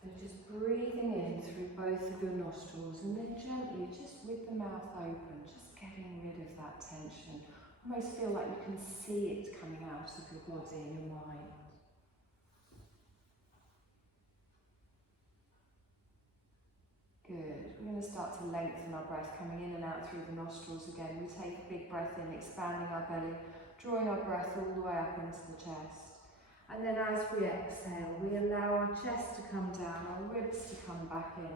So just breathing in through both of your nostrils and then gently, just with the mouth open, just getting rid of that tension. Almost feel like you can see it coming out of your body and your mind. Good. We're going to start to lengthen our breath, coming in and out through the nostrils again. We take a big breath in, expanding our belly, drawing our breath all the way up into the chest. And then as we exhale, we allow our chest to come down, our ribs to come back in,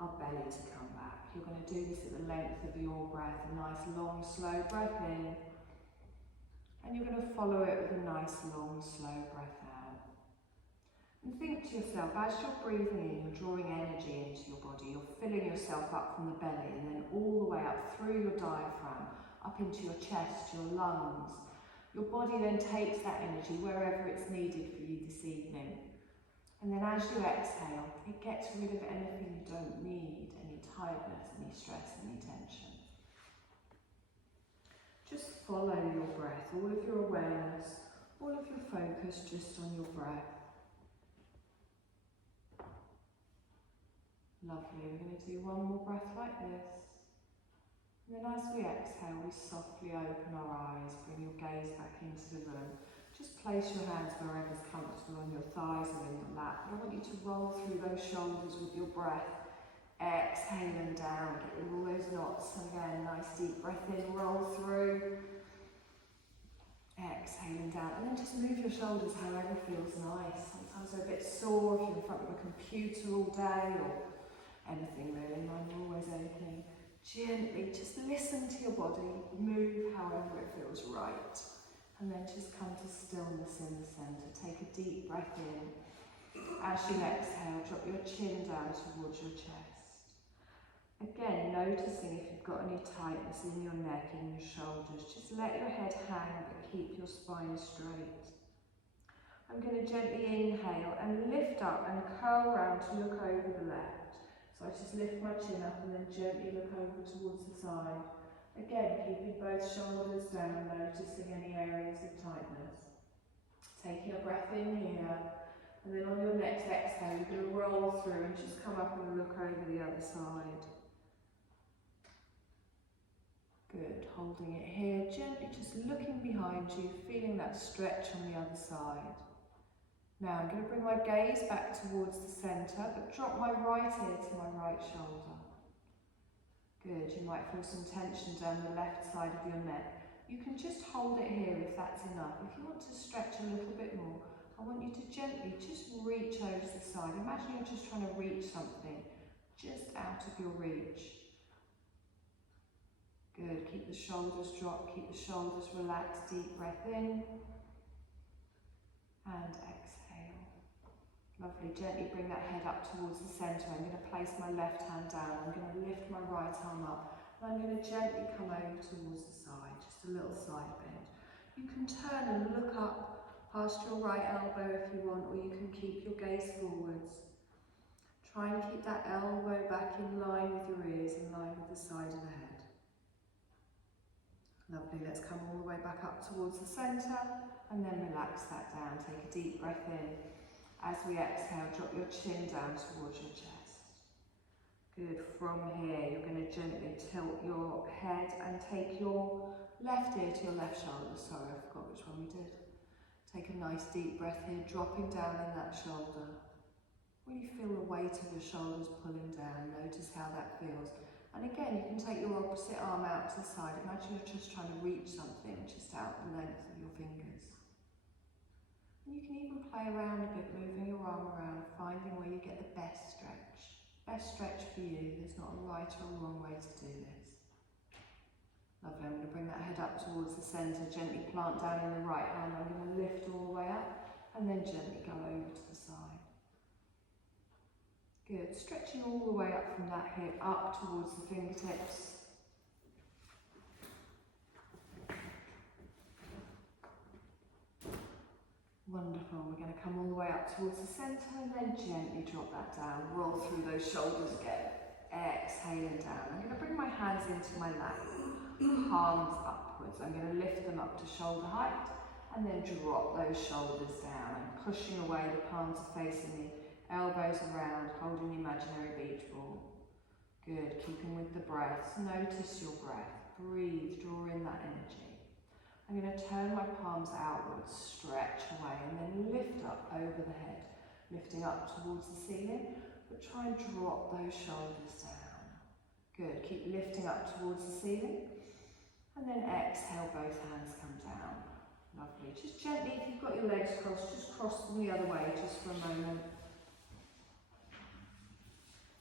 our belly to come back. You're going to do this at the length of your breath, a nice long slow breath in. And you're going to follow it with a nice long slow breath out. And think to yourself, as you're breathing in, you're drawing energy into your body, you're filling yourself up from the belly and then all the way up through your diaphragm, up into your chest, your lungs. Your body then takes that energy wherever it's needed for you this evening. And then as you exhale, it gets rid of anything you don't need, any tiredness, any stress, any tension. Just follow your breath, all of your awareness, all of your focus just on your breath. Lovely, we're going to do one more breath like this. And then as we exhale, we softly open our eyes, bring your gaze back into the room. Just place your hands wherever's comfortable, on your thighs or in your lap. But I want you to roll through those shoulders with your breath. Exhaling down, get rid of all those knots. And again, nice deep breath in, roll through. Exhaling down, and then just move your shoulders however feels nice. Sometimes they're a bit sore if you're in front of a computer all day or anything really, mine are always aching. Gently, just listen to your body, move however it feels right. And then just come to stillness in the centre. Take a deep breath in. As you exhale, drop your chin down towards your chest. Again, noticing if you've got any tightness in your neck, in your shoulders, just let your head hang but keep your spine straight. I'm going to gently inhale and lift up and curl round to look over the left. So I just lift my chin up and then gently look over towards the side. Again, keeping both shoulders down, noticing any areas of tightness. Taking a breath in here, and then on your next exhale, you're going to roll through and just come up and look over the other side. Good, holding it here, gently just looking behind you, feeling that stretch on the other side. Now I'm going to bring my gaze back towards the centre, but drop my right ear to my right shoulder. Good, you might feel some tension down the left side of your neck. You can just hold it here if that's enough. If you want to stretch a little bit more, I want you to gently just reach over to the side. Imagine you're just trying to reach something just out of your reach. Good, keep the shoulders dropped, keep the shoulders relaxed, deep breath in and exhale. Lovely, gently bring that head up towards the centre. I'm going to place my left hand down, I'm going to lift my right arm up, and I'm going to gently come over towards the side, just a little side bend. You can turn and look up past your right elbow if you want, or you can keep your gaze forwards. Try and keep that elbow back in line with your ears, in line with the side of the head. Lovely, let's come all the way back up towards the centre, and then relax that down. Take a deep breath in. As we exhale, drop your chin down towards your chest. Good, from here, you're going to gently tilt your head and take your left ear to your left shoulder. Sorry, I forgot which one we did. Take a nice deep breath here, dropping down in that shoulder. Really feel the weight of your shoulders pulling down. Notice how that feels. And again, you can take your opposite arm out to the side. Imagine you're just trying to reach something just out the length of your fingers. And you can even play around a bit, moving your arm around, finding where you get the best stretch. Best stretch for you. There's not a right or a wrong way to do this. Lovely, I'm going to bring that head up towards the centre, gently plant down in the right hand. I'm going to lift all the way up and then gently go over to the side. Good, stretching all the way up from that hip, up towards the fingertips. Wonderful, we're going to come all the way up towards the centre and then gently drop that down, roll through those shoulders again, exhaling down. I'm going to bring my hands into my lap, palms upwards. I'm going to lift them up to shoulder height and then drop those shoulders down. I'm pushing away, the palms are facing me, Elbows around, holding the imaginary beach ball. Good, keeping with the breath. Notice your breath. Breathe, draw in that energy. I'm going to turn my palms outwards, stretch away, and then lift up over the head. Lifting up towards the ceiling, but try and drop those shoulders down. Good, keep lifting up towards the ceiling. And then exhale, both hands come down. Lovely. Just gently, if you've got your legs crossed, just cross them the other way just for a moment.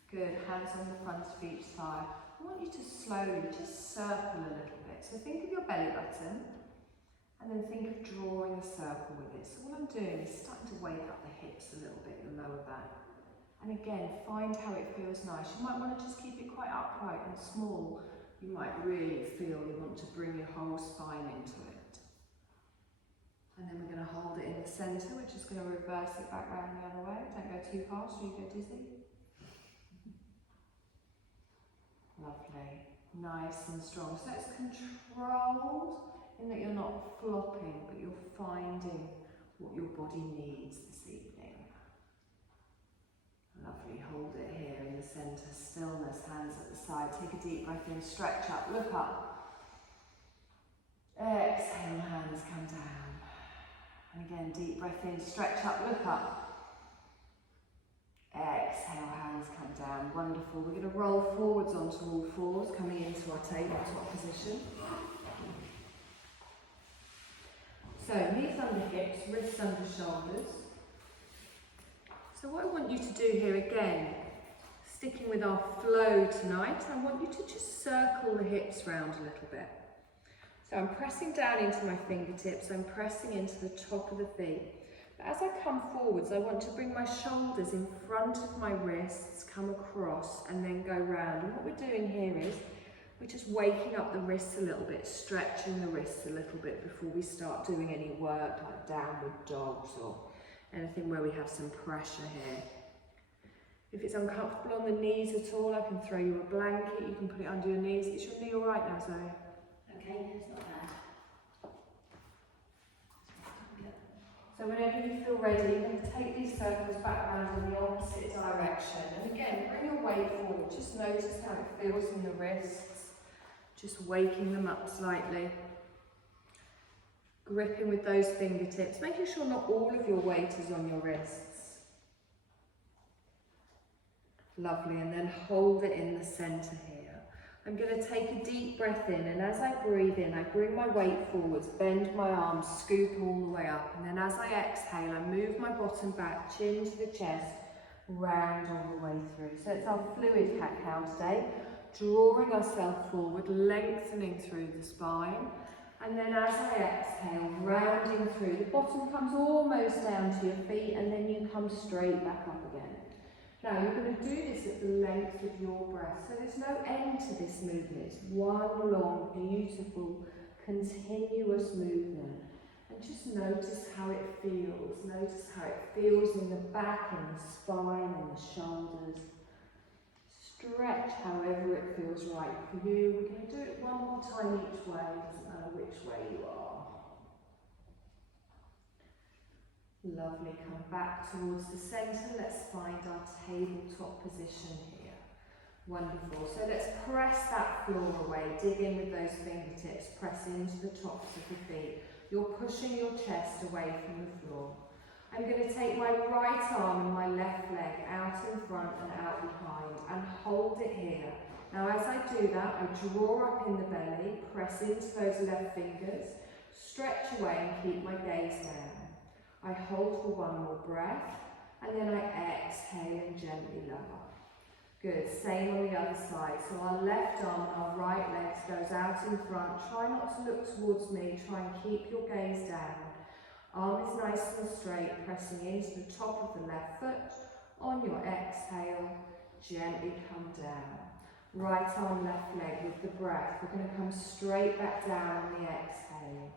Good, hands on the front of each thigh. I want you to slowly just circle a little bit. So think of your belly button and then think of drawing a circle with it. So what I'm doing is starting to wake up the hips a little bit, the lower back. And again, find how it feels nice. You might want to just keep it quite upright and small. You might really feel you want to bring your whole spine into it. And then we're going to hold it in the centre. We're just going to reverse it back round the other way. Don't go too fast or you get dizzy. Lovely. Nice and strong. So it's controlled in that you're not flopping, but you're finding what your body needs this evening. Lovely. Hold it here in the centre. Stillness, hands at the side. Take a deep breath in. Stretch up. Look up. Exhale, hands come down. And again, deep breath in. Stretch up. Look up. Exhale, hands come down. Wonderful. We're going to roll forwards onto all fours, coming into our tabletop position. So, knees under hips, wrists under shoulders. So what I want you to do here again, sticking with our flow tonight, I want you to just circle the hips round a little bit. So I'm pressing down into my fingertips, I'm pressing into the top of the feet. But as I come forwards, I want to bring my shoulders in front of my wrists, come across and then go round. And what we're doing here is, we're just waking up the wrists a little bit, stretching the wrists a little bit before we start doing any work like downward dogs or anything where we have some pressure here. If it's uncomfortable on the knees at all, I can throw you a blanket, you can put it under your knees. Is your knee all right now, Zoe? Okay, it's not bad. So whenever you feel ready, you're going to take these circles back around in the opposite direction. And again, bring your weight forward. Just notice how it feels in the wrists. Just waking them up slightly. Gripping with those fingertips. Making sure not all of your weight is on your wrists. Lovely. And then hold it in the centre here. I'm going to take a deep breath in, and as I breathe in, I bring my weight forwards, bend my arms, scoop all the way up, and then as I exhale, I move my bottom back, chin to the chest, round all the way through. So it's our fluid cat-cow today, drawing ourselves forward, lengthening through the spine, and then as I exhale, rounding through, the bottom comes almost down to your feet, and then you come straight back up again. Now you're going to do this at the length of your breath, so there's no end to this movement. It's one long, beautiful, continuous movement. And just notice how it feels. Notice how it feels in the back, in the spine, in the shoulders. Stretch however it feels right for you. We're going to do it one more time each way, doesn't matter which way you are. Lovely, come back towards the centre. Let's find our tabletop position here. Wonderful. So let's press that floor away. Dig in with those fingertips. Press into the tops of the feet. You're pushing your chest away from the floor. I'm going to take my right arm and my left leg out in front and out behind and hold it here. Now as I do that, I draw up in the belly, press into those left fingers, stretch away and keep my gaze down. I hold for one more breath, and then I exhale and gently lower. Good, same on the other side. So our left arm and our right leg goes out in front. Try not to look towards me, try and keep your gaze down. Arm is nice and straight, pressing into the top of the left foot. On your exhale, gently come down. Right arm, left leg with the breath. We're going to come straight back down on the exhale.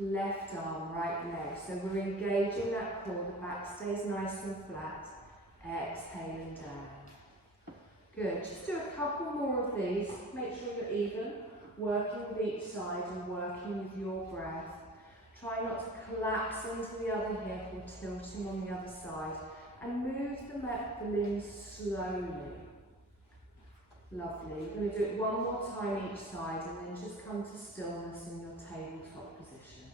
Left arm, right leg. So we're engaging that core, the back stays nice and flat. Exhaling down. Good, just do a couple more of these. Make sure you're even, working with each side and working with your breath. Try not to collapse into the other hip or tilting on the other side. and move the limbs slowly. Lovely. You're going to do it one more time each side and then just come to stillness in your tabletop position.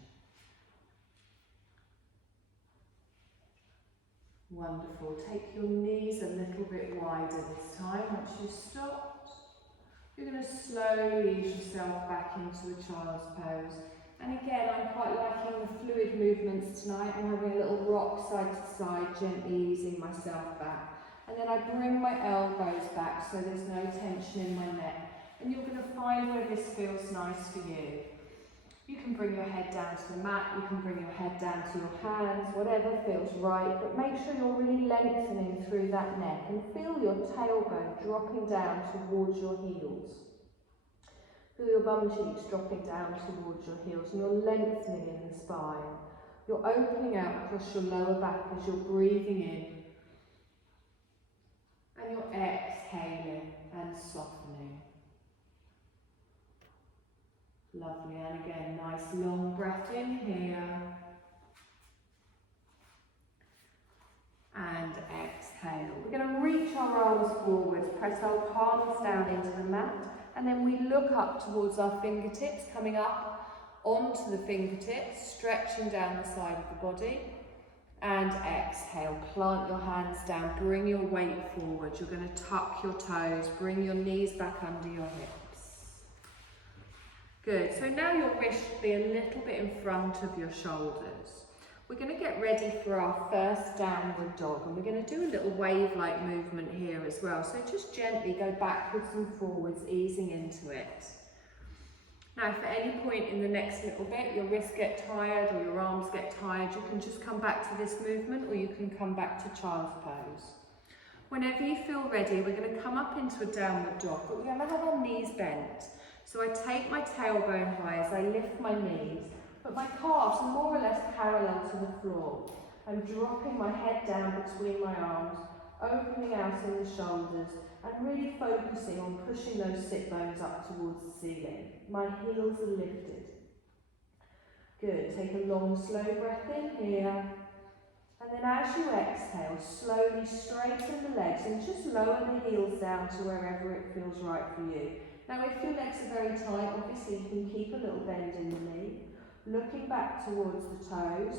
Wonderful. Take your knees a little bit wider this time. Once you've stopped, you're going to slowly ease yourself back into a child's pose. And again, I'm quite liking the fluid movements tonight. I'm having a little rock side to side, gently easing myself back. And then I bring my elbows back so there's no tension in my neck. And you're going to find where this feels nice for you. You can bring your head down to the mat, you can bring your head down to your hands, whatever feels right, but make sure you're really lengthening through that neck and feel your tailbone dropping down towards your heels. Feel your bum cheeks dropping down towards your heels and you're lengthening in the spine. You're opening out across your lower back as you're breathing in. And you're exhaling and softening. Lovely, and again, nice long breath in here. And exhale. We're going to reach our arms forwards, press our palms down into the mat, and then we look up towards our fingertips, coming up onto the fingertips, stretching down the side of the body. And exhale, plant your hands down, bring your weight forward. You're going to tuck your toes, bring your knees back under your hips. Good, so now your wrists should be a little bit in front of your shoulders. We're going to get ready for our first downward dog, and we're going to do a little wave-like movement here as well. So just gently go backwards and forwards, easing into it. Now, if at any point in the next little bit your wrists get tired or your arms get tired, you can just come back to this movement or you can come back to child's pose. Whenever you feel ready, we're going to come up into a downward dog, but we're going to have our knees bent. So I take my tailbone high as I lift my knees, but my calves are more or less parallel to the floor. I'm dropping my head down between my arms, opening out in the shoulders, and really focusing on pushing those sit bones up towards the ceiling. My heels are lifted. Good, take a long, slow breath in here. And then as you exhale, slowly straighten the legs and just lower the heels down to wherever it feels right for you. Now if your legs are very tight, obviously you can keep a little bend in the knee. Looking back towards the toes,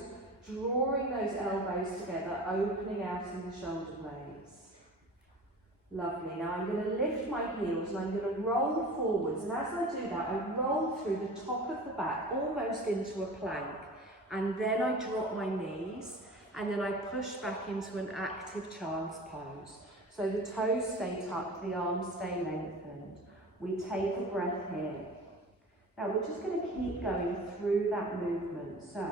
drawing those elbows together, opening out in the shoulder blades. Lovely. Now I'm going to lift my heels and I'm going to roll forwards, and as I do that I roll through the top of the back almost into a plank, and then I drop my knees and then I push back into an active child's pose. So the toes stay tucked, the arms stay lengthened. We take a breath here. Now we're just going to keep going through that movement. So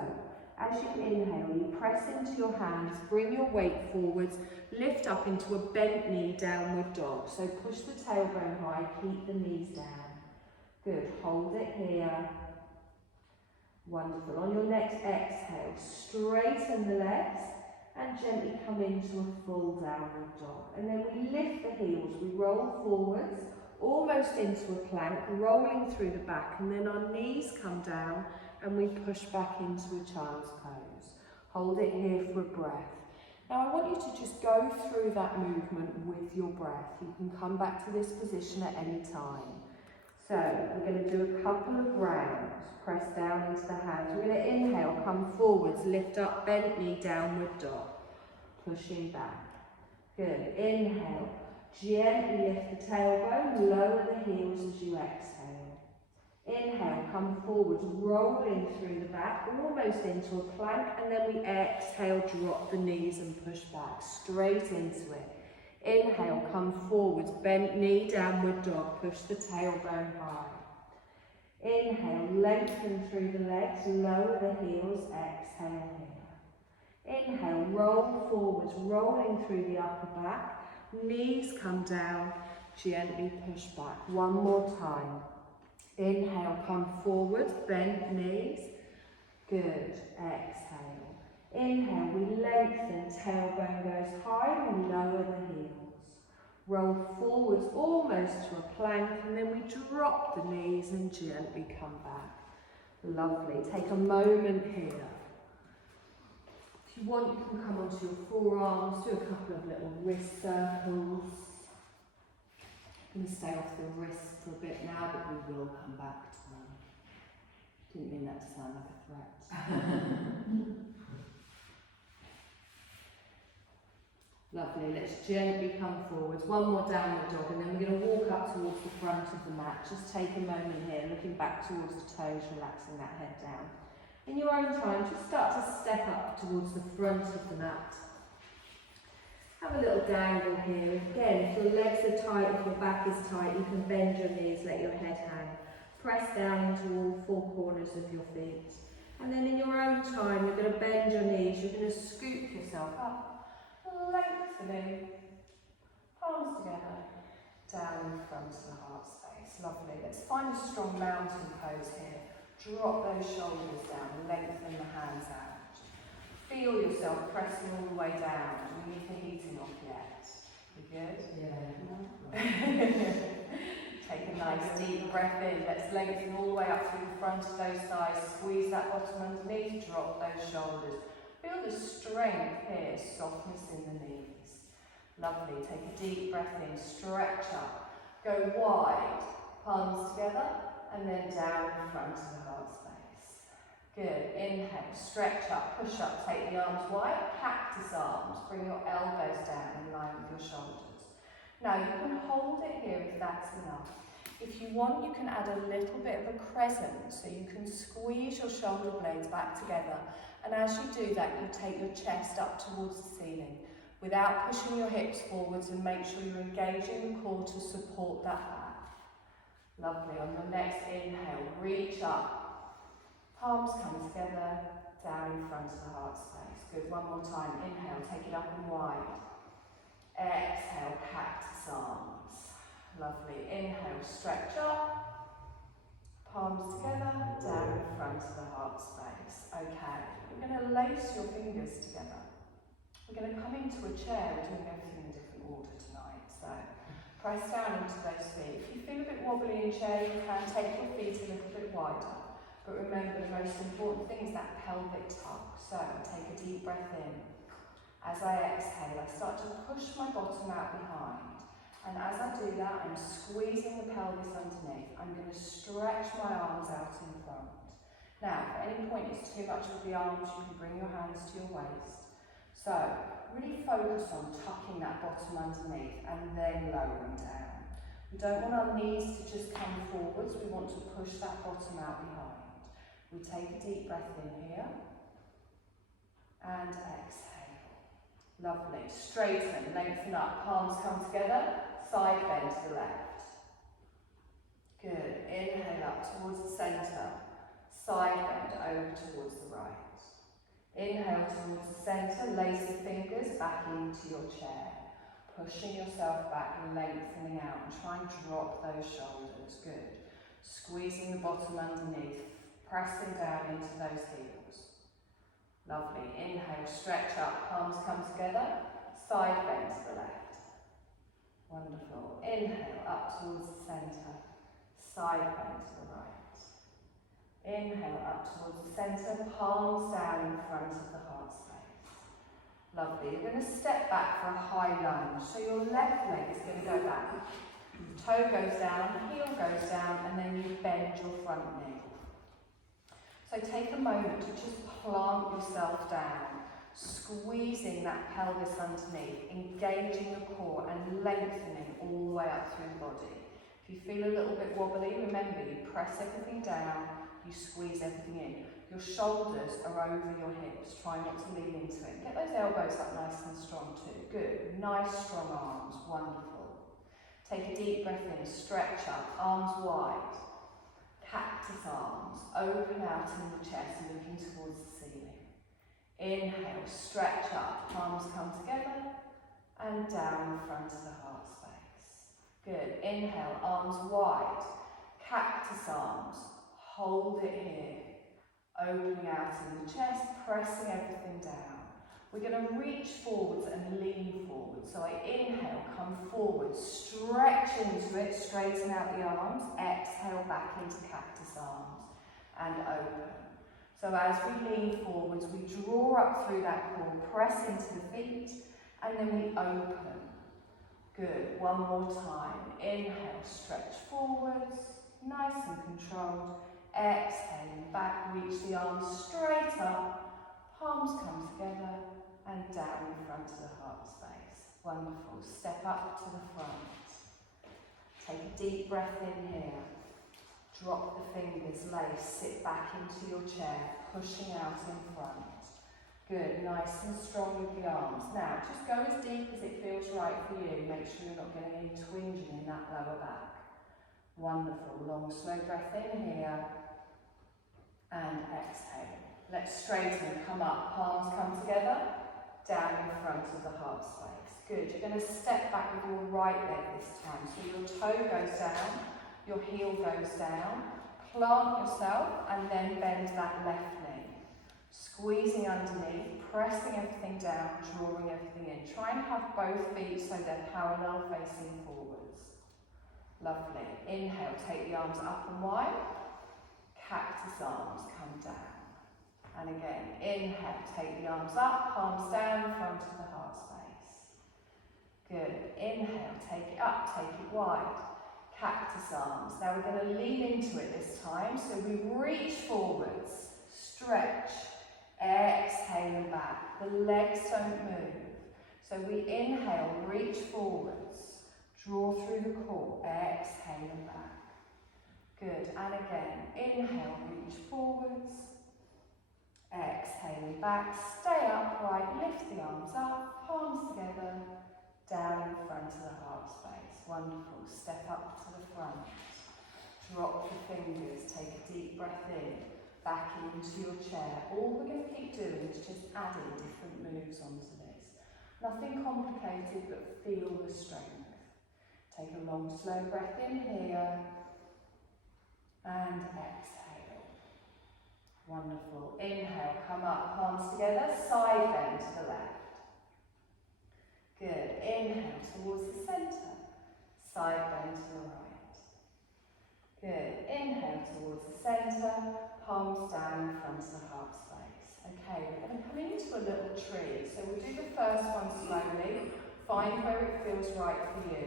as you inhale, you press into your hands, bring your weight forwards, lift up into a bent knee downward dog. So push the tailbone high, keep the knees down. Good, hold it here. Wonderful. On your next exhale, straighten the legs and gently come into a full downward dog. And then we lift the heels, we roll forwards, almost into a plank, rolling through the back, and then our knees come down and we push back into a child's pose. Hold it here for a breath. Now I want you to just go through that movement with your breath. You can come back to this position at any time. So we're going to do a couple of rounds. Press down into the hands. We're going to inhale, come forwards, lift up, bent knee, downward dog. Pushing back. Good. Inhale. Gently lift the tailbone, lower the heels as you exhale. Inhale, come forwards, rolling through the back, almost into a plank, and then we exhale, drop the knees and push back, straight into it. Inhale, come forwards, bent knee, downward dog, push the tailbone high. Inhale, lengthen through the legs, lower the heels, exhale here. Inhale, roll forwards, rolling through the upper back, knees come down, gently push back. One more time. Inhale, come forwards, bend knees. Good, exhale. Inhale, we lengthen, tailbone goes high, we lower the heels. Roll forwards almost to a plank, and then we drop the knees and gently come back. Lovely. Take a moment here If you want, you can come onto your forearms, do a couple of little wrist circles. I'm going to stay off the wrist for a bit now, but we will come back to them. Didn't mean that to sound like a threat. Lovely, let's gently come forwards. One more downward dog, and then we're going to walk up towards the front of the mat. Just take a moment here, looking back towards the toes, relaxing that head down. In your own time, just start to step up towards the front of the mat. Have a little dangle here. Again, if your legs are tight, if your back is tight, you can bend your knees, let your head hang. Press down into all four corners of your feet. And then in your own time, you're going to bend your knees, you're going to scoop yourself up. Lengthening, palms together, down in front of the heart space. Lovely. Let's find a strong mountain pose here. Drop those shoulders down, lengthen the hands out. Feel yourself pressing all the way down. Do we need the heating off yet? You good? Yeah. Take a nice deep breath in. Let's lengthen all the way up through the front of those thighs. Squeeze that bottom underneath, drop those shoulders. Feel the strength here, softness in the knees. Lovely, take a deep breath in, stretch up, go wide, palms together, and then down in front of the heart space. Good, inhale, stretch up, push up, take the arms wide, cactus arms, bring your elbows down in line with your shoulders. Now you can hold it here if that's enough. If you want, you can add a little bit of a crescent, so you can squeeze your shoulder blades back together. And as you do that, you take your chest up towards the ceiling without pushing your hips forwards, and make sure you're engaging the core to support that back. Lovely. On your next inhale, reach up. Palms come together, down in front of the heart space. Good. One more time. Inhale, take it up and wide. Exhale, cactus arms. Lovely. Inhale, stretch up. Palms together, down in front of the heart space. Okay. We're going to lace your fingers together. We're going to come into a chair. We're doing everything in a different order tonight. So press down into those feet. If you feel a bit wobbly in chair, you can take your feet a little bit wider. But remember, the most important thing is that pelvic tuck. So take a deep breath in. As I exhale, I start to push my bottom out behind. And as I do that, I'm squeezing the pelvis underneath. I'm going to stretch my arms out in front. Now, if at any point it's too much with the arms, you can bring your hands to your waist. So, really focus on tucking that bottom underneath and then lowering down. We don't want our knees to just come forwards, we want to push that bottom out behind. We take a deep breath in here and exhale. Lovely. Straighten, lengthen up, palms come together, side bend to the left. Good. Inhale up towards the centre. Side bend over towards the right. Inhale towards the centre, lace the fingers back into your chair. Pushing yourself back, lengthening out, and try and drop those shoulders. Good. Squeezing the bottom underneath, pressing down into those heels. Lovely. Inhale, stretch up, palms come together, side bend to the left. Wonderful. Inhale, up towards the centre, side bend to the right. Inhale up towards the centre, palms down in front of the heart space. Lovely. You're going to step back for a high lunge. So your left leg is going to go back. Toe goes down, heel goes down, and then you bend your front knee. So take a moment to just plant yourself down, squeezing that pelvis underneath, engaging the core and lengthening all the way up through the body. If you feel a little bit wobbly, remember you press everything down, you squeeze everything in. Your shoulders are over your hips. Try not to lean into it. Get those elbows up nice and strong too. Good. Nice strong arms. Wonderful. Take a deep breath in. Stretch up. Arms wide. Cactus arms. Open out in the chest, looking towards the ceiling. Inhale. Stretch up. Palms come together. And down in front of the heart space. Good. Inhale. Arms wide. Cactus arms. Hold it here, opening out in the chest, pressing everything down. We're going to reach forwards and lean forward. So I inhale, come forward, stretch into it, straighten out the arms, exhale back into cactus arms and open. So as we lean forwards, we draw up through that core, press into the feet, and then we open. Good, one more time. Inhale, stretch forwards, nice and controlled. Exhaling back, reach the arms straight up, palms come together, and down in front of the heart space. Wonderful. Step up to the front. Take a deep breath in here. Drop the fingers, lace, sit back into your chair, pushing out in front. Good, nice and strong with the arms. Now, just go as deep as it feels right for you. Make sure you're not getting any twinging in that lower back. Wonderful. Long, slow breath in here. And exhale. Let's straighten, come up, palms come together, down in front of the heart space. Good, you're going to step back with your right leg this time. So your toe goes down, your heel goes down, plant yourself and then bend that left knee. Squeezing underneath, pressing everything down, drawing everything in. Try and have both feet so they're parallel facing forwards. Lovely. Inhale, take the arms up and wide. Cactus arms come down. And again, inhale, take the arms up, palms down in front of the heart space. Good. Inhale, take it up, take it wide. Cactus arms. Now we're going to lean into it this time. So we reach forwards, stretch, exhale and back. The legs don't move. So we inhale, reach forwards, draw through the core, exhale and back. Good, and again, inhale, reach forwards, exhaling back, stay upright, lift the arms up, palms together, down in front of the heart space. Wonderful, step up to the front, drop the fingers, take a deep breath in, back into your chair. All we're going to keep doing is just adding different moves onto this. Nothing complicated, but feel the strength. Take a long, slow breath in here, and exhale. Wonderful. Inhale, come up, palms together, side bend to the left. Good. Inhale towards the centre, side bend to the right. Good. Inhale towards the centre, palms down in front of the heart space. Okay, we're going to come into a little tree. So we'll do the first one slowly. Find where it feels right for you.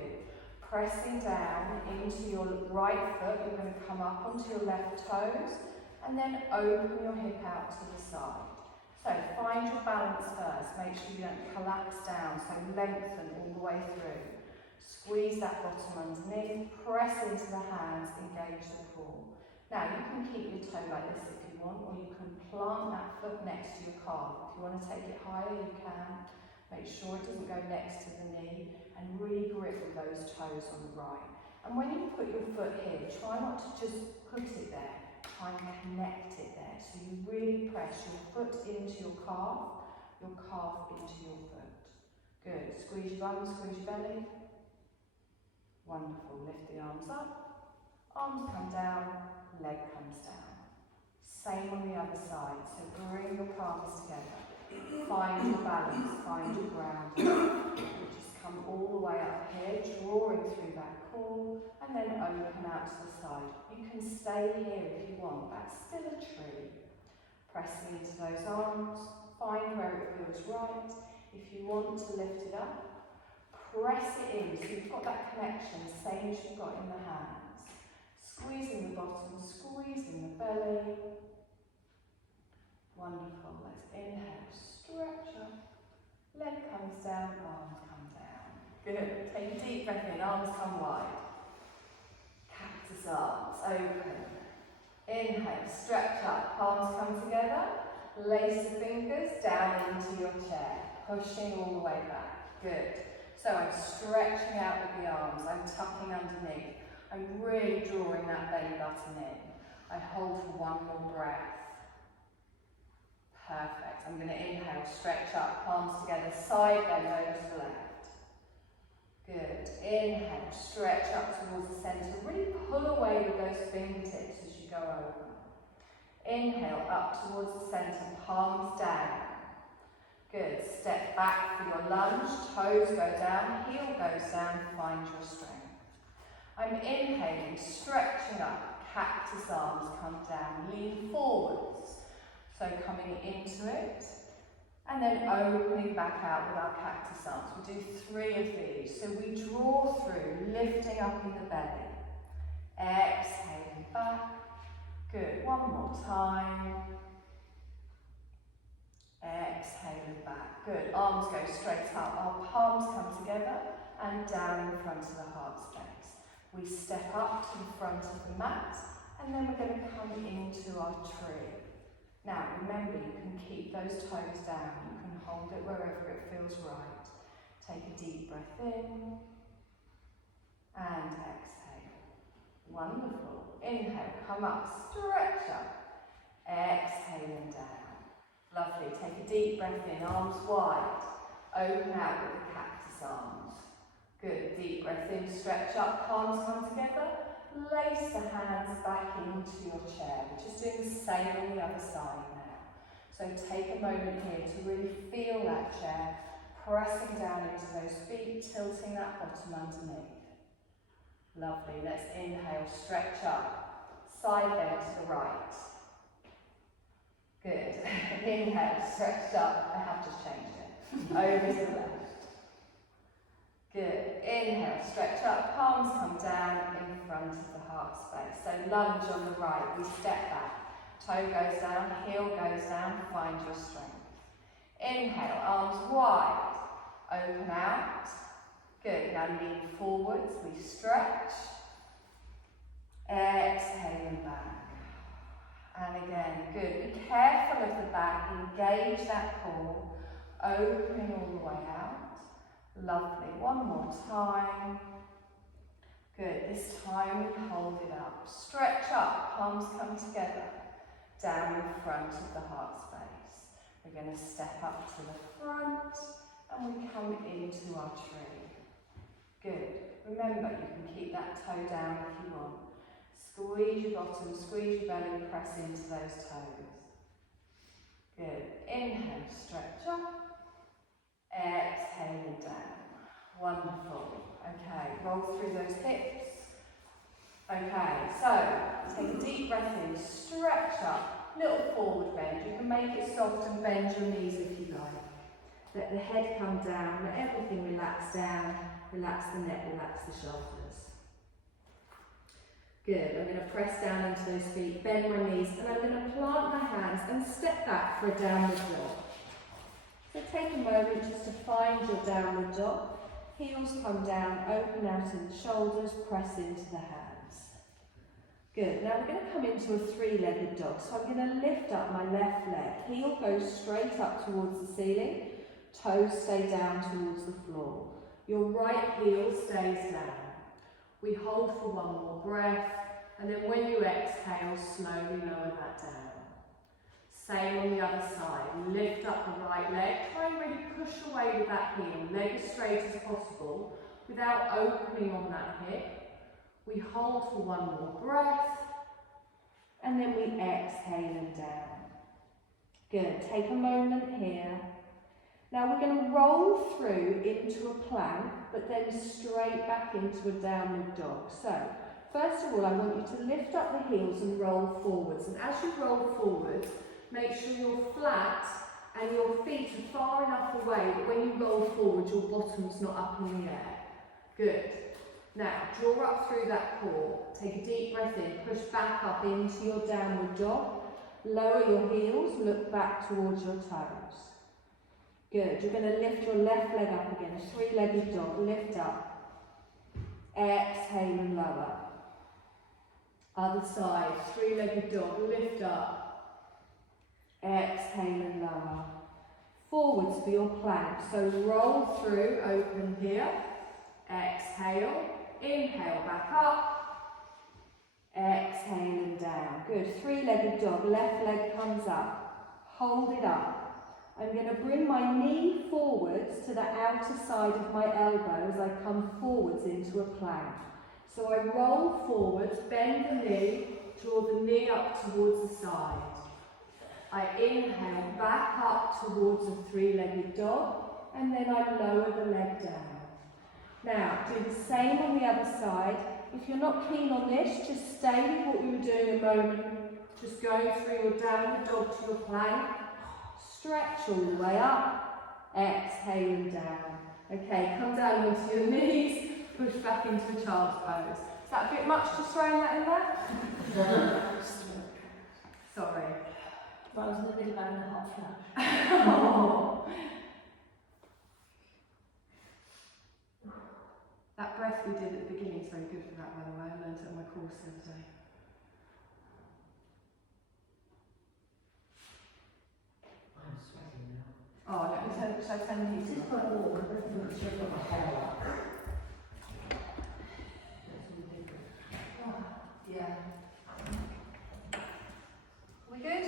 Pressing down into your right foot, you're going to come up onto your left toes and then open your hip out to the side. So find your balance first, make sure you don't collapse down, so lengthen all the way through. Squeeze that bottom underneath, press into the hands, engage the core. Now you can keep your toe like this if you want, or you can plant that foot next to your calf. If you want to take it higher, you can. Make sure it doesn't go next to the knee and really grip with those toes on the right. And when you put your foot here, try not to just put it there, try and connect it there. So you really press your foot into your calf into your foot. Good. Squeeze your bum, squeeze your belly. Wonderful. Lift the arms up, arms come down, leg comes down. Same on the other side. So bring your palms together. Find your balance, find your ground. Just come all the way up here, drawing through that core, and then open out to the side. You can stay here if you want, that's still a tree. Pressing into those arms, find where it feels right. If you want to lift it up, press it in so you've got that connection, same as you've got in the hands. Squeezing the bottom, squeezing the belly. Wonderful. Let's inhale, stretch up, leg comes down, arms come down. Good. Take a deep breath in, arms come wide. Cactus arms, open. Inhale, stretch up, palms come together, lace the fingers down into your chair, pushing all the way back. Good. So I'm stretching out with the arms, I'm tucking underneath, I'm really drawing that belly button in. I hold for one more breath. Perfect. I'm going to inhale, stretch up, palms together, side bend over to the left. Good. Inhale, stretch up towards the centre. Really pull away with those fingertips as you go over. Inhale, up towards the centre, palms down. Good. Step back for your lunge, toes go down, heel goes down, find your strength. I'm inhaling, stretching up, cactus arms come down, lean forwards. So coming into it, and then opening back out with our cactus arms. We do 3 of these. So we draw through, lifting up in the belly. Exhaling back. Good. One more time. Exhaling back. Good. Arms go straight up. Our palms come together and down in front of the heart space. We step up to the front of the mat, and then we're going to come into our tree. Now, remember, you can keep those toes down. You can hold it wherever it feels right. Take a deep breath in and exhale. Wonderful. Inhale, come up, stretch up. Exhaling down. Lovely. Take a deep breath in, arms wide. Open out with the cactus arms. Good. Deep breath in, stretch up, palms come together. Lace the hands back into your chair. We're just doing the same on the other side now. So take a moment here to really feel that chair, pressing down into those feet, tilting that bottom underneath. Lovely. Let's inhale, stretch up, side bend to the right. Good. Inhale, stretch up. I have just changed it. Over to the left. Good. Inhale, stretch up, palms come down in front of the heart space. So lunge on the right, we step back. Toe goes down, heel goes down, find your strength. Inhale, arms wide, open out. Good. Now lean forwards, we stretch. Exhaling back. And again, good. Be careful of the back, engage that core, opening all the way out. Lovely. One more time. Good. This time we hold it up. Stretch up, palms come together. Down in front of the heart space. We're going to step up to the front and we come into our tree. Good. Remember, you can keep that toe down if you want. Squeeze your bottom, squeeze your belly, press into those toes. Good. Inhale, stretch up. Exhaling down. Wonderful. Okay, roll through those hips. Okay, so take a deep breath in, stretch up, little forward bend. You can make it soft and bend your knees if you like. Let the head come down, let everything relax down, relax the neck, relax the shoulders. Good, I'm going to press down into those feet, bend my knees, and I'm going to plant my hands and step back for a downward dog. So take a moment just to find your downward dog. Heels come down, open out in the shoulders, press into the hands. Good. Now we're going to come into a 3-legged dog. So I'm going to lift up my left leg. Heel goes straight up towards the ceiling. Toes stay down towards the floor. Your right heel stays down. We hold for one more breath. And then when you exhale, slowly lower that down. Same on the other side. Lift up the right leg. Try and really push away with that heel. Leg as straight as possible without opening on that hip. We hold for one more breath. And then we exhale and down. Good. Take a moment here. Now we're going to roll through into a plank, but then straight back into a downward dog. So, first of all, I want you to lift up the heels and roll forwards. And as you roll forwards, make sure you're flat and your feet are far enough away that when you roll forward, your bottom's not up in the air. Good. Now, draw up through that core. Take a deep breath in. Push back up into your downward dog. Lower your heels. Look back towards your toes. Good. You're going to lift your left leg up again. A 3-legged dog. Lift up. Exhale and lower. Other side. 3-legged dog. Lift up. Exhale and lower. Forwards for your plank. So roll through, open here. Exhale. Inhale, back up. Exhale and down. Good. 3-legged dog. Left leg comes up. Hold it up. I'm going to bring my knee forwards to the outer side of my elbow as I come forwards into a plank. So I roll forwards, bend the knee, draw the knee up towards the side. I inhale back up towards a 3-legged dog, and then I lower the leg down. Now, do the same on the other side. If you're not keen on this, just stay with what we were doing a moment Just going through your downward dog to your plank. Stretch all the way up. Exhaling down. Okay, come down onto your knees. Push back into a child's pose. Is that a bit much to throwing that in there? Sorry. I was in the middle of having a hot flash. Oh. That breath we did at the beginning is very good for that, by the way. I learned it on my course the other day. I'm sweating now. Oh, let me turn, shall I turn the This heat is on? quite warm. I don't think I should have got my hair up. Yeah. We good?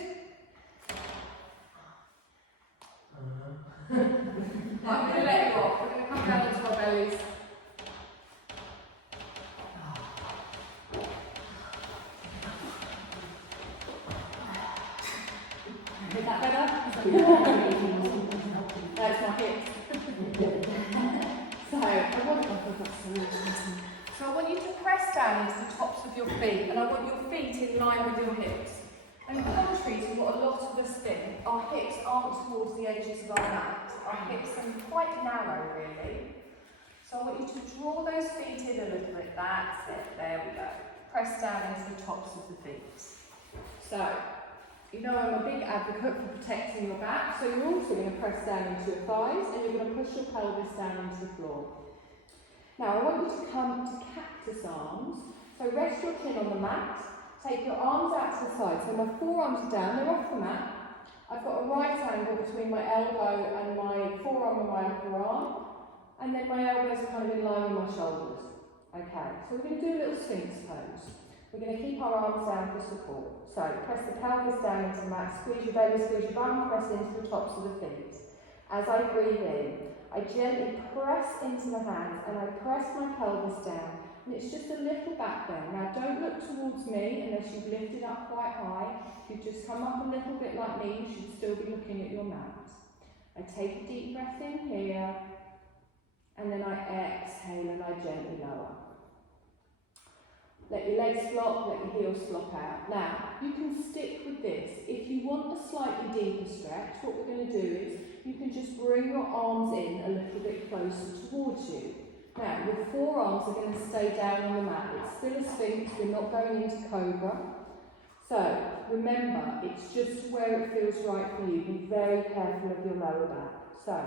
Right, we're going to let you off. We're going to come down onto our bellies. Is that better? That's my hips. So I want you to press down into the tops of your feet, and I want your feet in line with your hips. And contrary to what a lot of us think, our hips aren't towards the edges of our mat. Our hips are quite narrow, really. So I want you to draw those feet in a little bit. That's it. There we go. Press down into the tops of the feet. So, you know I'm a big advocate for protecting your back, so you're also going to press down into your thighs, and you're going to push your pelvis down into the floor. Now I want you to come to cactus arms. So rest your chin on the mat. Take your arms out to the side. So my forearms are down, they're off the mat. I've got a right angle between my elbow and my forearm and my upper arm. And then my elbows are kind of in line with my shoulders. Okay, so we're going to do a little sphinx pose. We're going to keep our arms down for support. So press the pelvis down into the mat, squeeze your belly, squeeze your bum, press into the tops of the feet. As I breathe in, I gently press into the hands and I press my pelvis down. And it's just a little back bend. Now don't look towards me unless you've lifted up quite high. If you've just come up a little bit like me, you should still be looking at your mat. I take a deep breath in here, and then I exhale and I gently lower. Let your legs flop, let your heels flop out. Now, you can stick with this. If you want a slightly deeper stretch, what we're going to do is you can just bring your arms in a little bit closer towards you. Now, your forearms are going to stay down on the mat. It's still a sphinx, we're not going into cobra. So, remember, it's just where it feels right for you. Be very careful of your lower back. So,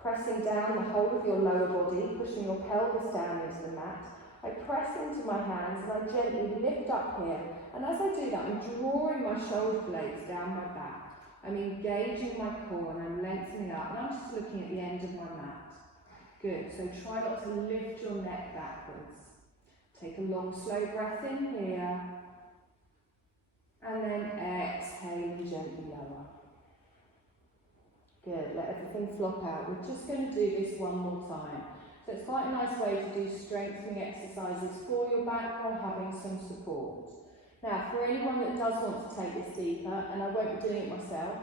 pressing down the whole of your lower body, pushing your pelvis down into the mat. I press into my hands and I gently lift up here. And as I do that, I'm drawing my shoulder blades down my back. I'm engaging my core and I'm lengthening up. And I'm just looking at the end of my mat. Good, so try not to lift your neck backwards. Take a long, slow breath in here. And then exhale and gently lower. Good, let everything flop out. We're just going to do this one more time. So it's quite a nice way to do strengthening exercises for your back while having some support. Now, for anyone that does want to take this deeper, and I won't be doing it myself,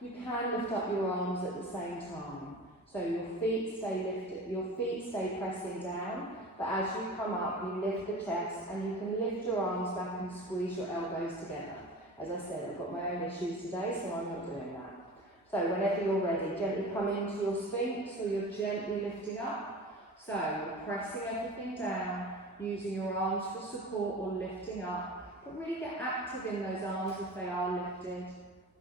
you can lift up your arms at the same time. So your feet stay lifted, your feet stay pressing down, but as you come up, you lift the chest and you can lift your arms back and squeeze your elbows together. As I said, I've got my own issues today, so I'm not doing that. So whenever you're ready, gently come into your sphinx, or you're gently lifting up. So you're pressing everything down, using your arms for support or lifting up, but really get active in those arms if they are lifted.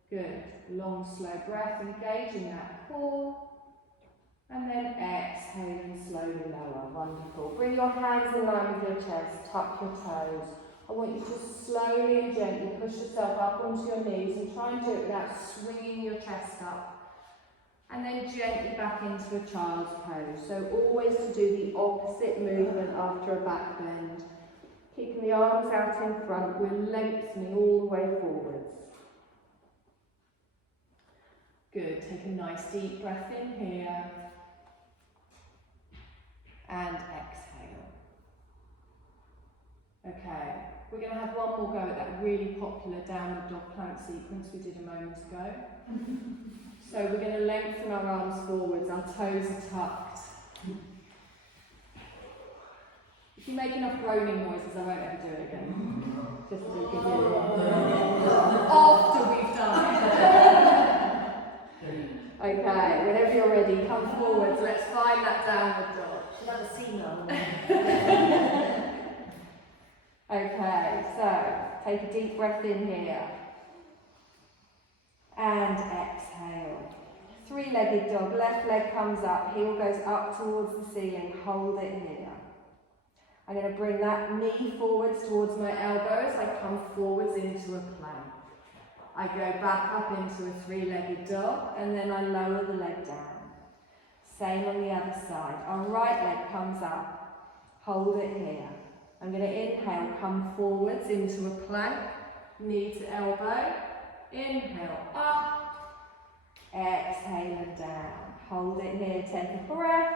Good. Long, slow breath, engaging that core. And then exhale and slowly lower. Wonderful. Bring your hands in line with your chest, tuck your toes. I want you to slowly and gently push yourself up onto your knees and try and do it without swinging your chest up. And then gently back into a child's pose. So always to do the opposite movement after a back bend. Keeping the arms out in front, we're lengthening all the way forwards. Good, take a nice deep breath in here. And exhale. Okay, we're going to have one more go at that really popular downward dog plank sequence we did a moment ago. So we're going to lengthen our arms forwards, our toes are tucked. If you make enough groaning noises, I won't ever do it again. Just to give you after we've done it. Okay, whenever you're ready, come forwards. Let's find that downward dog. Should have a seagull. Okay, so take a deep breath in here. And exhale. Three-legged dog. Left leg comes up, heel goes up towards the ceiling. Hold it here. I'm going to bring that knee forwards towards my elbows. I come forwards into a plank. I go back up into a three-legged dog, and then I lower the leg down. Same on the other side. Our right leg comes up. Hold it here. I'm going to inhale, come forwards into a plank, knee to elbow. Inhale, up. Exhale and down. Hold it here, take a breath.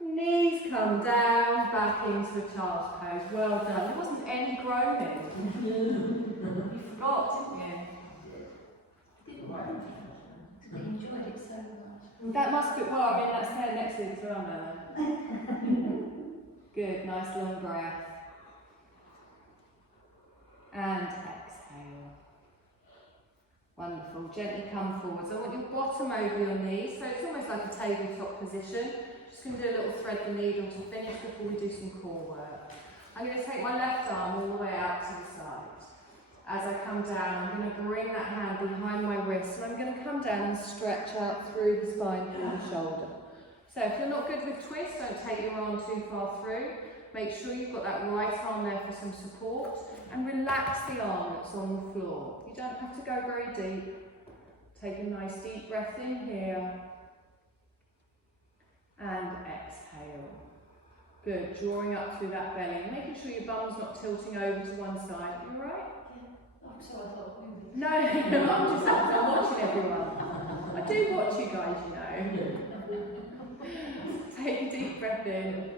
Knees come down, back into a child's pose. Well done. There wasn't any groaning. You forgot, didn't you? Didn't worry. I enjoyed it so much. That must be, well, I mean, that's there next week as well, Nana. Good, nice long breath. And exhale. Wonderful. Gently come forwards. I want your bottom over your knees, so it's almost like a tabletop position. Just going to do a little thread the needle to finish before we do some core work. I'm going to take my left arm all the way out to the side. As I come down, I'm going to bring that hand behind my wrist, and I'm going to come down and stretch out through the spine, through the shoulder. So if you're not good with twists, don't take your arm too far through. Make sure you've got that right arm there for some support, and relax the arm that's on the floor. You don't have to go very deep. Take a nice deep breath in here. And exhale. Good, drawing up through that belly, making sure your bum's not tilting over to one side. You alright? Yeah. I'm sorry, I thought moving. No, I'm watching everyone. I do watch you guys, you know. Take a deep breath in.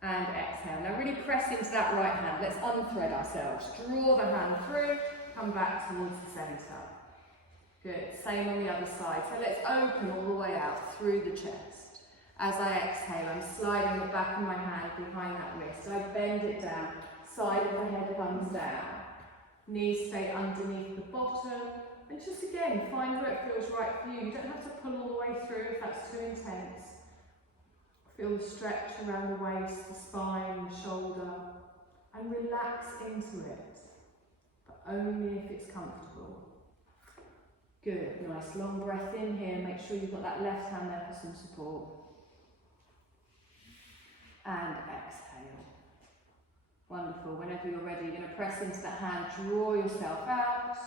And exhale. Now really press into that right hand. Let's unthread ourselves. Draw the hand through, come back towards the centre. Good, same on the other side. So let's open all the way out through the chest. As I exhale, I'm sliding the back of my hand behind that wrist. I bend it down, side of the head comes down. Knees stay underneath the bottom. And just again, find where it feels right for you. You don't have to pull all the way through if that's too intense. Feel the stretch around the waist, the spine, the shoulder. And relax into it, but only if it's comfortable. Good, nice long breath in here. Make sure you've got that left hand there for some support. And exhale. Wonderful. Whenever you're ready, you're going to press into that hand, draw yourself out.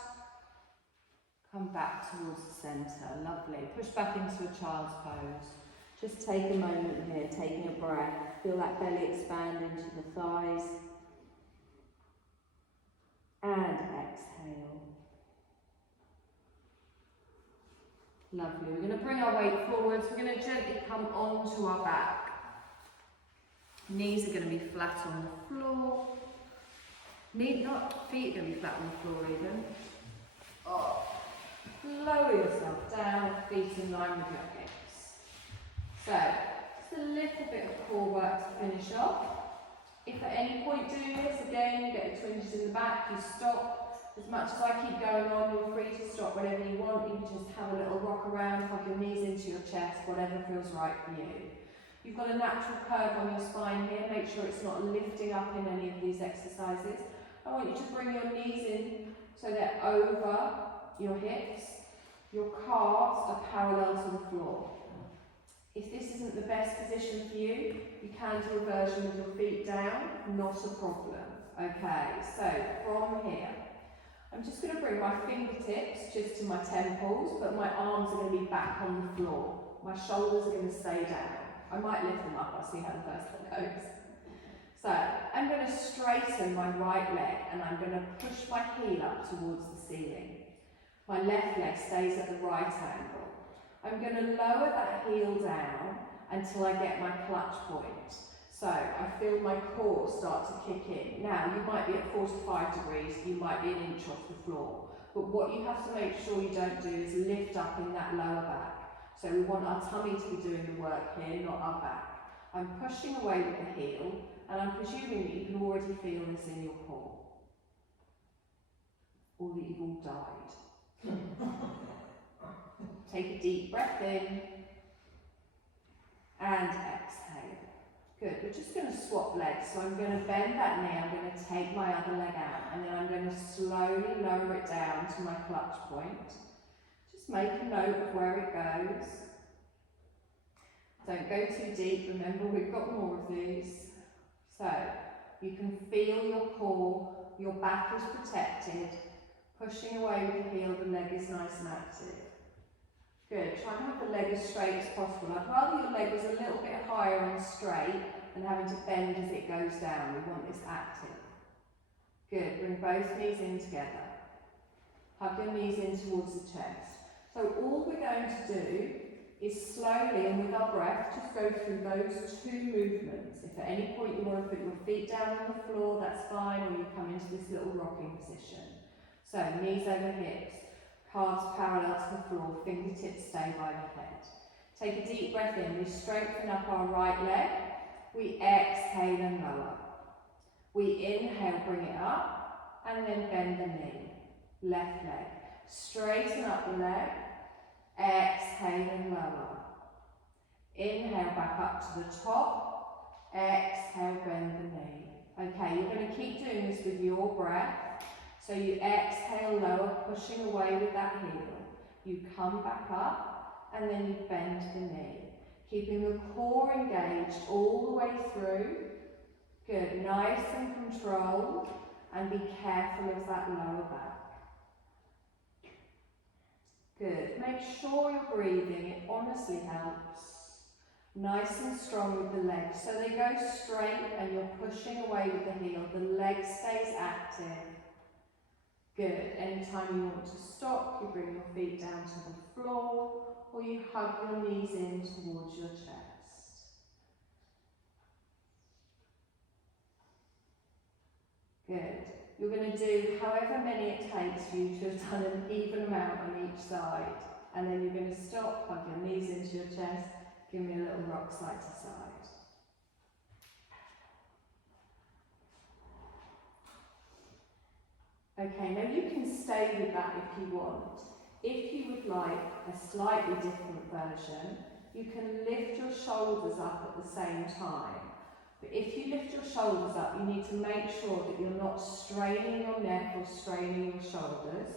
Come back towards the centre. Lovely. Push back into a child's pose. Just take a moment here, taking a breath. Feel that belly expand into the thighs. And exhale. Lovely. We're going to bring our weight forwards. We're going to gently come onto our back. Knees are going to be flat on the floor. Feet are going to be flat on the floor even. Oh. Lower yourself down, feet in line with your hips. So, just a little bit of core work to finish off. If at any point doing this, again, you get the twinges in the back, you stop. As much as I keep going on, you're free to stop whenever you want. You can just have a little rock around, plug your knees into your chest, whatever feels right for you. You've got a natural curve on your spine here. Make sure it's not lifting up in any of these exercises. I want you to bring your knees in so they're over your hips. Your calves are parallel to the floor. If this isn't the best position for you, you can do a version with your feet down, not a problem. Okay, so from here, I'm just going to bring my fingertips just to my temples, but my arms are going to be back on the floor. My shoulders are going to stay down. I might lift them up, I'll see how the first one goes. So, I'm going to straighten my right leg and I'm going to push my heel up towards the ceiling. My left leg stays at the right angle. I'm going to lower that heel down until I get my clutch point. So I feel my core start to kick in. Now you might be at 45 degrees, you might be an inch off the floor. But what you have to make sure you don't do is lift up in that lower back. So we want our tummy to be doing the work here, not our back. I'm pushing away with the heel, and I'm presuming that you can already feel this in your core. Or that you've all died. Take a deep breath in, and exhale. Good, we're just going to swap legs. So I'm going to bend that knee, I'm going to take my other leg out, and then I'm going to slowly lower it down to my clutch point. Just make a note of where it goes. Don't go too deep, remember we've got more of these. So, you can feel your core, your back is protected, pushing away with the heel, the leg is nice and active. Good, try and have the leg as straight as possible. I'd rather your leg was a little bit higher and straight than having to bend as it goes down. We want this active. Good, bring both knees in together. Hug your knees in towards the chest. So all we're going to do is slowly and with our breath just go through those two movements. If at any point you want to put your feet down on the floor, that's fine, or you come into this little rocking position. So knees over hips. Calves parallel to the floor, fingertips stay by the head. Take a deep breath in, we strengthen up our right leg, we exhale and lower. We inhale, bring it up, and then bend the knee. Left leg. Straighten up the leg, exhale and lower. Inhale back up to the top, exhale, bend the knee. Okay, you're going to keep doing this with your breath. So you exhale, lower, pushing away with that heel. You come back up, and then you bend the knee. Keeping the core engaged all the way through. Good, nice and controlled, and be careful of that lower back. Good, make sure you're breathing, it honestly helps. Nice and strong with the legs, so they go straight and you're pushing away with the heel. The leg stays active. Good. Anytime you want to stop, you bring your feet down to the floor, or you hug your knees in towards your chest. Good. You're going to do however many it takes for you to have done an even amount on each side. And then you're going to stop, hug your knees into your chest, give me a little rock side to side. Okay, now you can stay with that if you want. If you would like a slightly different version, you can lift your shoulders up at the same time. But if you lift your shoulders up, you need to make sure that you're not straining your neck or straining your shoulders.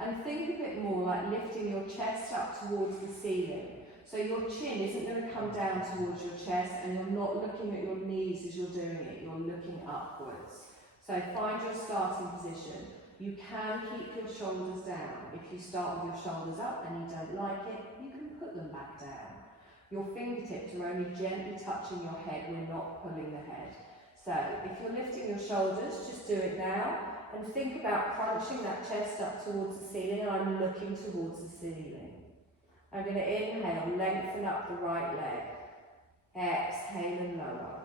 And think of it more like lifting your chest up towards the ceiling. So your chin isn't going to come down towards your chest, and you're not looking at your knees as you're doing it, you're looking upwards. So find your starting position. You can keep your shoulders down. If you start with your shoulders up and you don't like it, you can put them back down. Your fingertips are only gently touching your head, we're not pulling the head. So if you're lifting your shoulders, just do it now and think about crunching that chest up towards the ceiling, and I'm looking towards the ceiling. I'm going to inhale, lengthen up the right leg. Exhale and lower.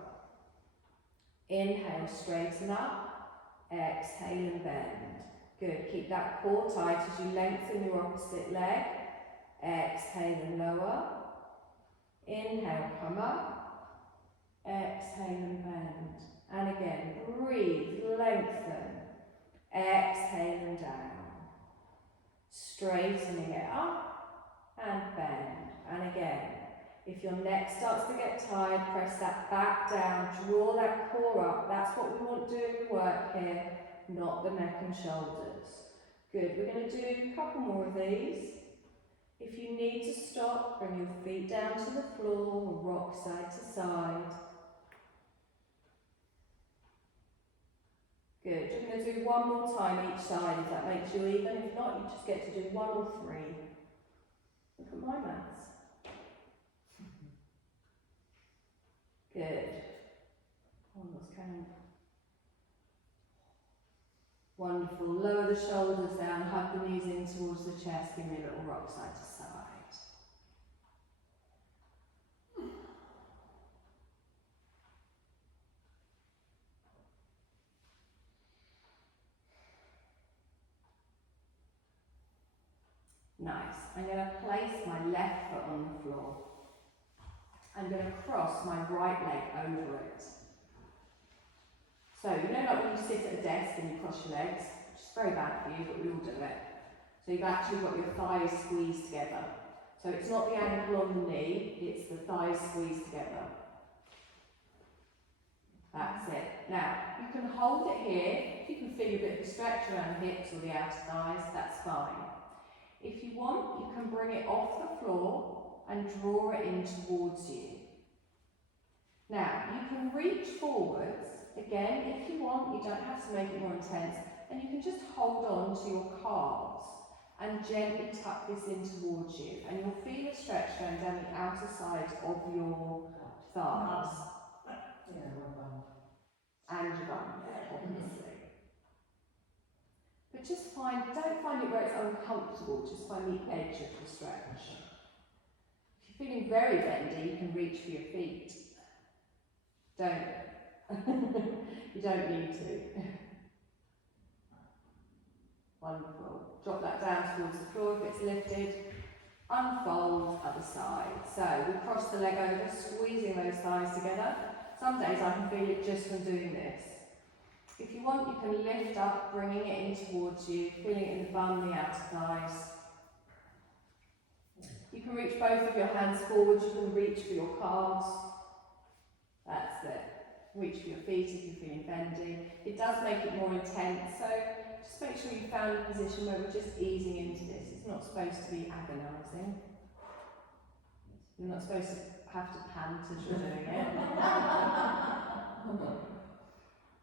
Inhale, straighten up. Exhale and bend. Good, keep that core tight as you lengthen your opposite leg. Exhale and lower. Inhale, come up. Exhale and bend. And again, breathe, lengthen. Exhale and down. Straightening it up and bend. And again, if your neck starts to get tired, press that back down, draw that core up. That's what we want doing the work here, not the neck and shoulders. Good, we're going to do a couple more of these. If you need to stop, bring your feet down to the floor or rock side to side. Good, you're going to do one more time each side if that makes you even. If not, you just get to do 1 or 3. Look at my maths. Good. Almost count. Wonderful. Lower the shoulders down, hug the knees in towards the chest, give me a little rock side to side. Nice. I'm going to place my left foot on the floor. And I'm going to cross my right leg over it. So, you know, like when you sit at a desk and you cross your legs, which is very bad for you, but we all do it. So you've actually got your thighs squeezed together. So it's not the ankle on the knee, it's the thighs squeezed together. That's it. Now, you can hold it here. If you can feel a bit of a stretch around the hips or the outer thighs, that's fine. If you want, you can bring it off the floor and draw it in towards you. Now, you can reach forwards. Again, if you want, you don't have to make it more intense, and you can just hold on to your calves and gently tuck this in towards you, and you'll feel a stretch going down the outer side of your thighs. Yeah, well done. And your bum, obviously. But just don't find it where it's uncomfortable, just find the edge of the stretch. If you're feeling very bendy, you can reach for your feet. You don't need to. Wonderful. Drop that down towards the floor if it's lifted. Unfold, other side. So we cross the leg over, squeezing those thighs together. Some days I can feel it just from doing this. If you want, you can lift up, bringing it in towards you, feeling it in the bum, the outer thighs. You can reach both of your hands forward, you can reach for your calves. That's it. Reach for your feet if you're feeling bendy. It does make it more intense, so just make sure you found a position where we're just easing into this. It's not supposed to be agonising. You're not supposed to have to pant as you're doing it.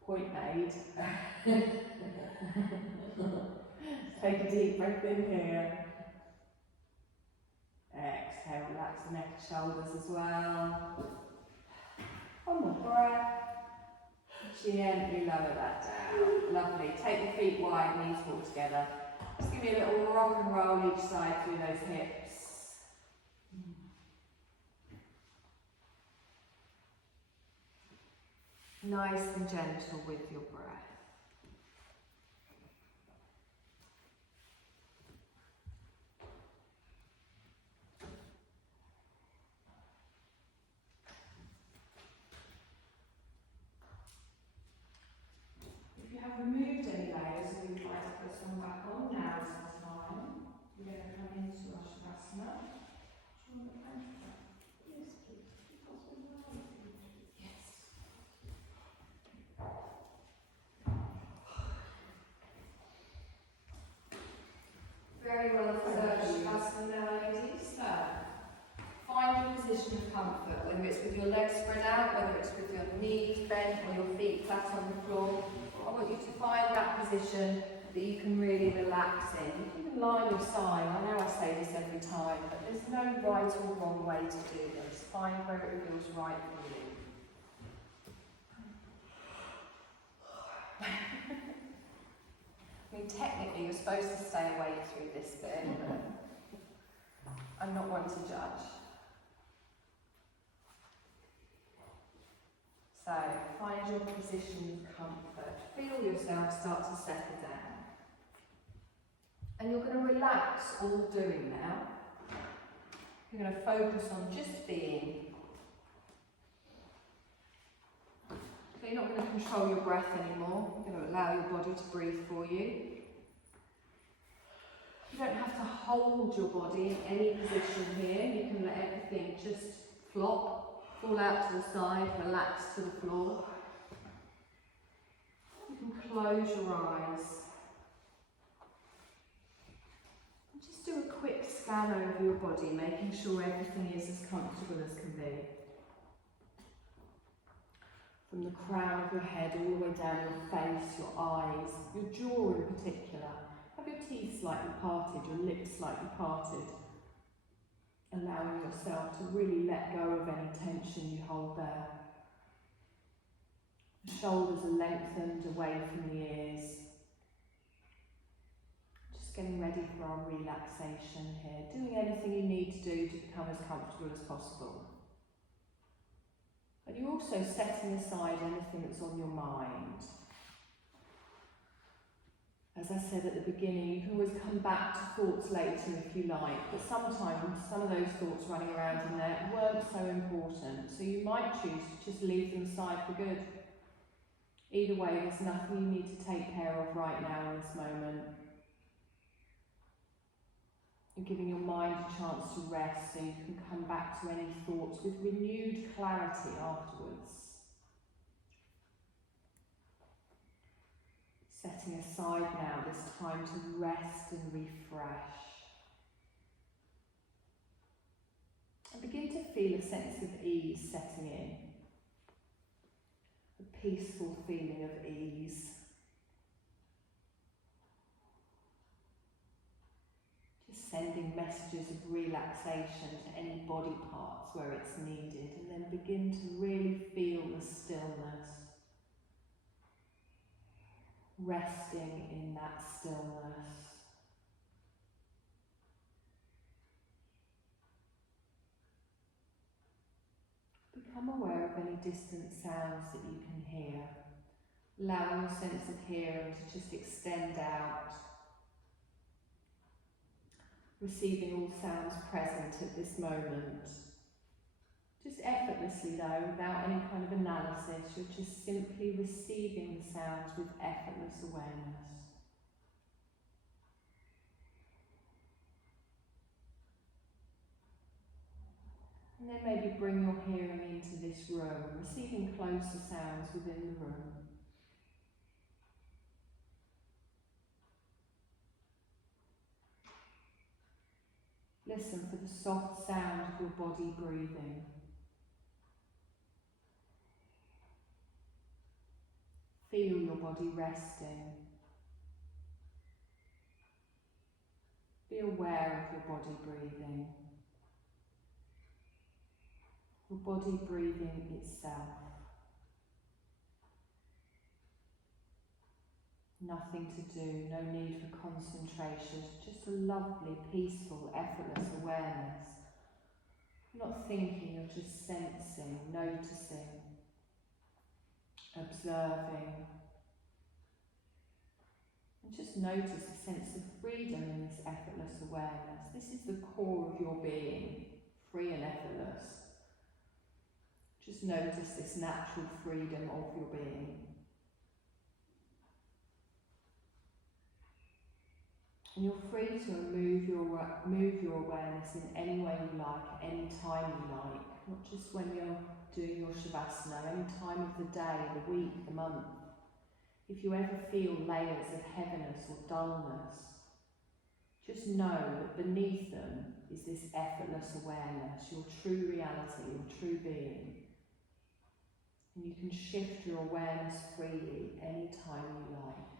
Point made. Take a deep breath in here. Exhale, relax the neck and shoulders as well. One more breath. Gently lower that down. Lovely. Take your feet wide, knees pulled together. Just give me a little rock and roll each side through those hips. Nice and gentle with your breath. If you have removed any layers and you'd like to put some back on, now is the time. We're going to come into our Shavasana. Do you want to thank you? Yes, please. Yes. Very well observed, Shavasana now, ladies. So, find your position of comfort, whether it's with your legs spread out, whether it's with your knees bent or your feet flat on the floor. I want you to find that position that you can really relax in. You can even lie on your side. I know I say this every time, but there's no right or wrong way to do this. Find where it feels right for you. I mean, technically you're supposed to stay awake through this bit, but I'm not one to judge. So, find your position of comfort. Feel yourself start to settle down. And you're going to relax all doing now. You're going to focus on just being. So you're not going to control your breath anymore. You're going to allow your body to breathe for you. You don't have to hold your body in any position here. You can let everything just flop. Fall out to the side, relax to the floor. You can close your eyes. And just do a quick scan over your body, making sure everything is as comfortable as can be. From the crown of your head all the way down your face, your eyes, your jaw in particular. Have your teeth slightly parted, your lips slightly parted. Allowing yourself to really let go of any tension you hold there. The shoulders are lengthened away from the ears. Just getting ready for our relaxation here. Doing anything you need to do to become as comfortable as possible. And you're also setting aside anything that's on your mind. As I said at the beginning, you can always come back to thoughts later if you like, but sometimes some of those thoughts running around in there weren't so important, so you might choose to just leave them aside for good. Either way, there's nothing you need to take care of right now in this moment. You're giving your mind a chance to rest so you can come back to any thoughts with renewed clarity afterwards. Setting aside now this time to rest and refresh. And begin to feel a sense of ease setting in. A peaceful feeling of ease. Just sending messages of relaxation to any body parts where it's needed, and then begin to really feel the stillness. Resting in that stillness. Become aware of any distant sounds that you can hear. Allow your sense of hearing to just extend out. Receiving all sounds present at this moment. Just effortlessly though, without any kind of analysis, you're just simply receiving the sounds with effortless awareness. And then maybe bring your hearing into this room, receiving closer sounds within the room. Listen for the soft sound of your body breathing. Feel your body resting. Be aware of your body breathing. Your body breathing itself. Nothing to do, no need for concentration, just a lovely, peaceful, effortless awareness. You're not thinking, you're just sensing, noticing, observing. And just notice a sense of freedom in this effortless awareness. This is the core of your being, free and effortless. Just notice this natural freedom of your being. And you're free to move your awareness in any way you like, any time you like, not just when you're doing your Shavasana, any time of the day, the week, the month. If you ever feel layers of heaviness or dullness, just know that beneath them is this effortless awareness, your true reality, your true being. And you can shift your awareness freely any time you like.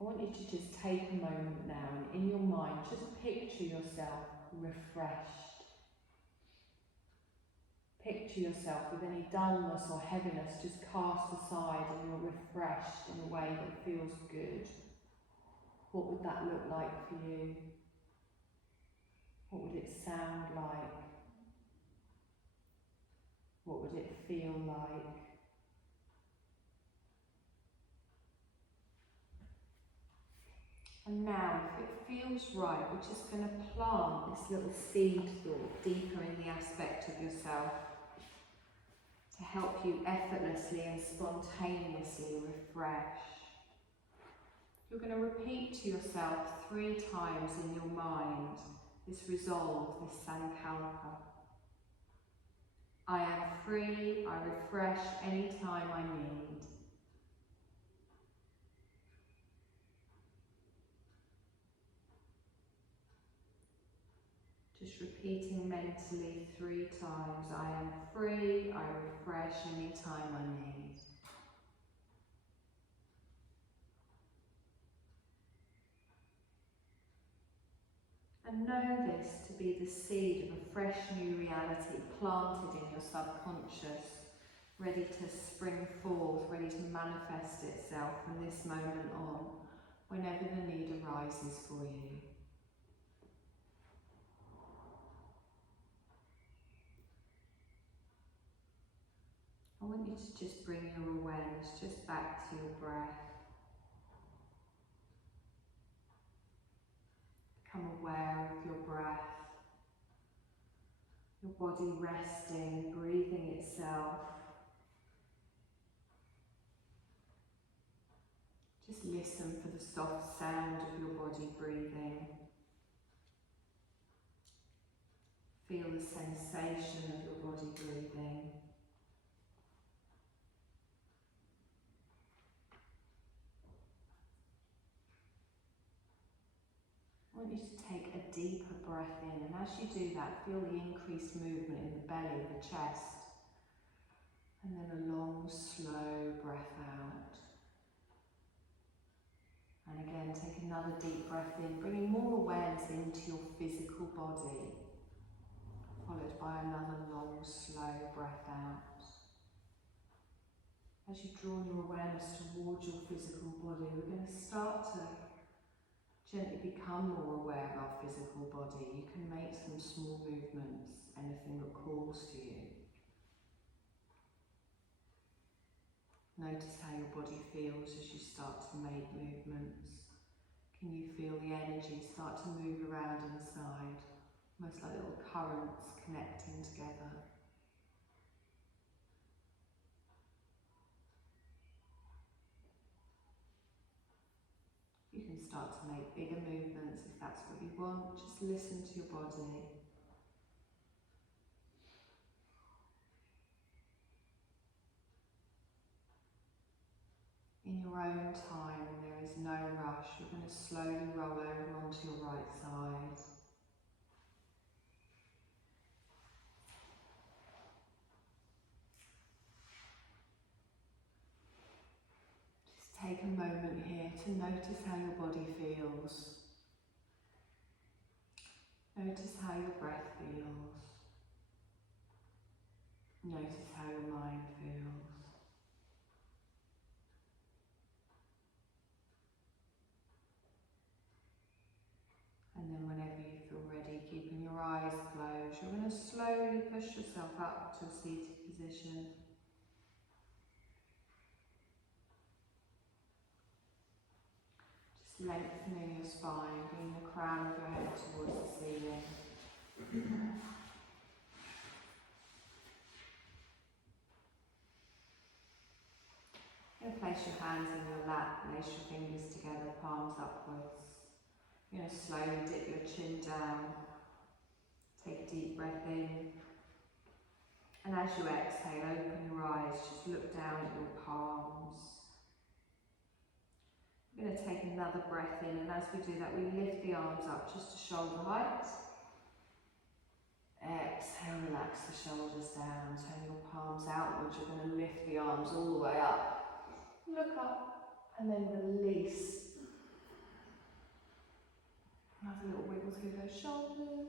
I want you to just take a moment now and in your mind just picture yourself refreshed. Picture yourself with any dullness or heaviness just cast aside and you're refreshed in a way that feels good. What would that look like for you? What would it sound like? What would it feel like? And now, if it feels right, we're just going to plant this little seed thought deeper in the aspect of yourself to help you effortlessly and spontaneously refresh. You're going to repeat to yourself 3 times in your mind this resolve, this sankalpa. I am free, I refresh any time I need. Just repeating mentally 3 times. I am free, I refresh any time I need. And know this to be the seed of a fresh new reality planted in your subconscious, ready to spring forth, ready to manifest itself from this moment on, whenever the need arises for you. I want you you to just bring your awareness just back to your breath. Become aware of your breath, your body resting, breathing itself. Just listen for the soft sound of your body breathing. Feel the sensation of your body breathing. I want you to take a deeper breath in, and as you do that, feel the increased movement in the belly, the chest, and then a long, slow breath out. And again, take another deep breath in, bringing more awareness into your physical body, followed by another long, slow breath out. As you draw your awareness towards your physical body, we're going to start to gently become more aware of our physical body. You can make some small movements, anything that calls to you. Notice how your body feels as you start to make movements. Can you feel the energy start to move around inside, almost like little currents connecting together? You can start to make bigger movements if that's what you want. Just listen to your body. In your own time, there is no rush. You're going to slowly roll over onto your right side. Just take a moment here to notice how your body feels. Notice how your breath feels. Notice how your mind feels. And then whenever you feel ready, keeping your eyes closed, you're going to slowly push yourself up to a seated position. Just lengthening your spine, bringing the crown of your head towards the ceiling. You're going to place your hands in your lap, lace your fingers together, palms upwards. You're going to slowly dip your chin down. Take a deep breath in. And as you exhale, open your eyes, just look down at your palms. We're going to take another breath in, and as we do that, we lift the arms up just to shoulder height. Exhale, relax the shoulders down, turn your palms outwards. You're going to lift the arms all the way up. Look up, and then release. Another little wiggle through those shoulders.